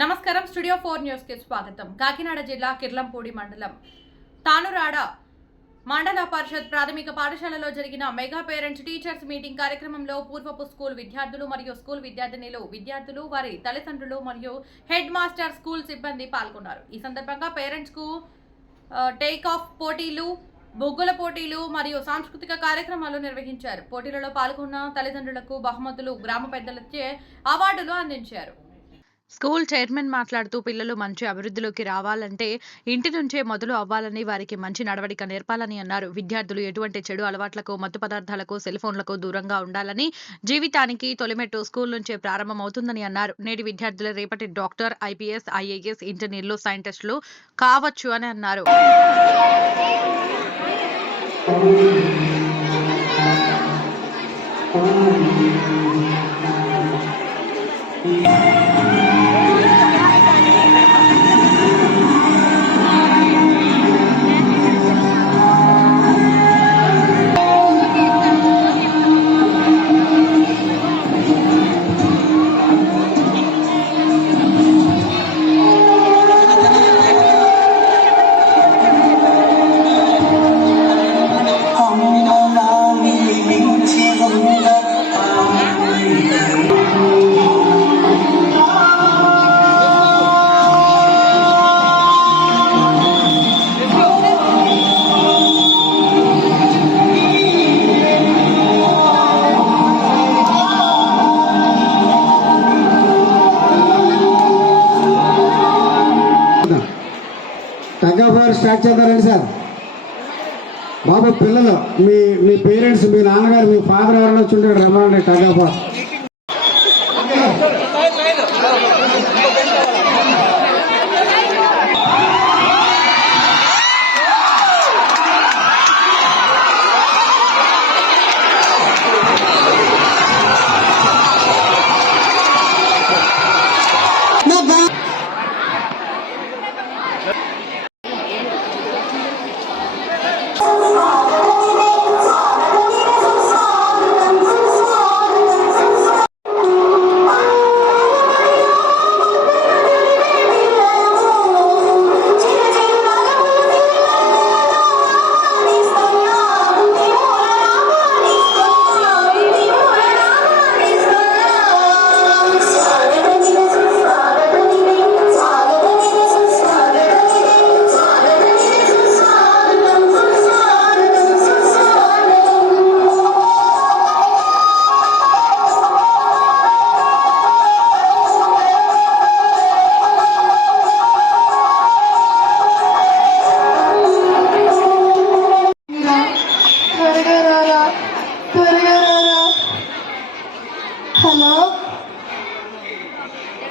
నమస్కారం studio four న్యూస్కి స్వాగతం. కాకినాడ జిల్లా కిర్లంపూడి మండలం తానురాడ మండల పరిషత్ ప్రాథమిక పాఠశాలలో జరిగిన మెగా పేరెంట్స్ టీచర్స్ మీటింగ్ కార్యక్రమంలో పూర్వపు స్కూల్ విద్యార్థులు మరియు స్కూల్ విద్యార్థినిలు విద్యార్థులు వారి తల్లిదండ్రులు మరియు హెడ్ మాస్టర్ స్కూల్ సిబ్బంది పాల్గొన్నారు. ఈ సందర్భంగా పేరెంట్స్కు టేక్ ఆఫ్ పోటీలు బొగ్గుల పోటీలు మరియు సాంస్కృతిక కార్యక్రమాలు నిర్వహించారు. పోటీలలో పాల్గొన్న తల్లిదండ్రులకు బహుమతులు గ్రామ పెద్దలచే అవార్డులు అందించారు. స్కూల్ చైర్మన్ మాట్లాడుతూ పిల్లలు మంచి అభివృద్ధిలోకి రావాలంటే ఇంటి నుంచే మొదలు అవ్వాలని వారికి మంచి నడవడిక నేర్పాలని అన్నారు. విద్యార్థులు ఎటువంటి చెడు అలవాట్లకు మత్తు పదార్థాలకు సెల్ఫోన్లకు దూరంగా ఉండాలని జీవితానికి తొలిమెట్టు స్కూల్ నుంచే ప్రారంభమవుతుందని అన్నారు. నేటి విద్యార్థులు రేపటి డాక్టర్ ఐపీఎస్ ఐఏఎస్ ఇంజనీర్లు సైంటిస్టులు కావచ్చు అని అన్నారు. తగ్గఫోర్ స్టార్ట్ చేద్దారండి సార్. బాబు పిల్లలు మీ మీ పేరెంట్స్ మీ నాన్నగారు మీ ఫాదర్ ఎవరైనా వచ్చి ఉంటాడు రమ్మనండి తగ్గఫోర్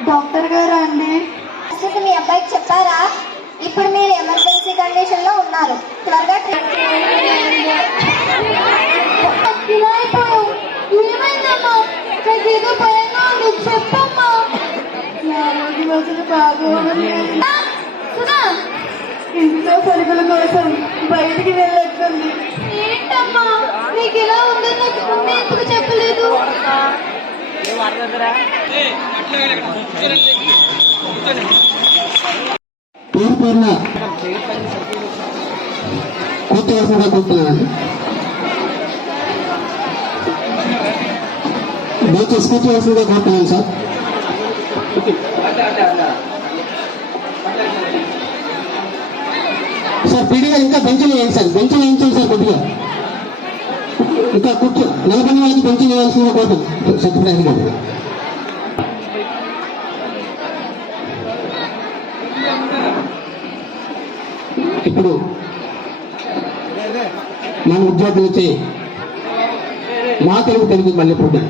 డాక్టర్ గారా అండి? అసలు మీ అబ్బాయికి చెప్పారా? ఇప్పుడు మీరు ఎమర్జెన్సీ కండిషన్లో ఉన్నారు. త్వరగా ఉంది. ఇంట్లో సరుకుల కోసం బయటికి వెళ్ళొచ్చింది ఏంటమ్మా? నీకు ఇలా ఉందని నాకు చెప్పలేదు? పేరు పేరున కూర్చోవలసిందిగా కూర్చున్నానండి దయచేసి కూర్చోవలసిందిగా కూర్చున్నాను సార్ సార్ పిడిగా ఇంకా బెంచులు వేయండి సార్ బెంచులు వేయించండి సార్ కొద్దిగా ఇక కూర్చో. నిలబడిన వాళ్ళకి బెంచులు వేయాల్సిందిగా కోరుతాం సత్యనారాయణ గారు ఇప్పుడు మన ఉద్యోగులు వచ్చి మా తెలుగు తెలుగు మళ్ళీ పుట్టాను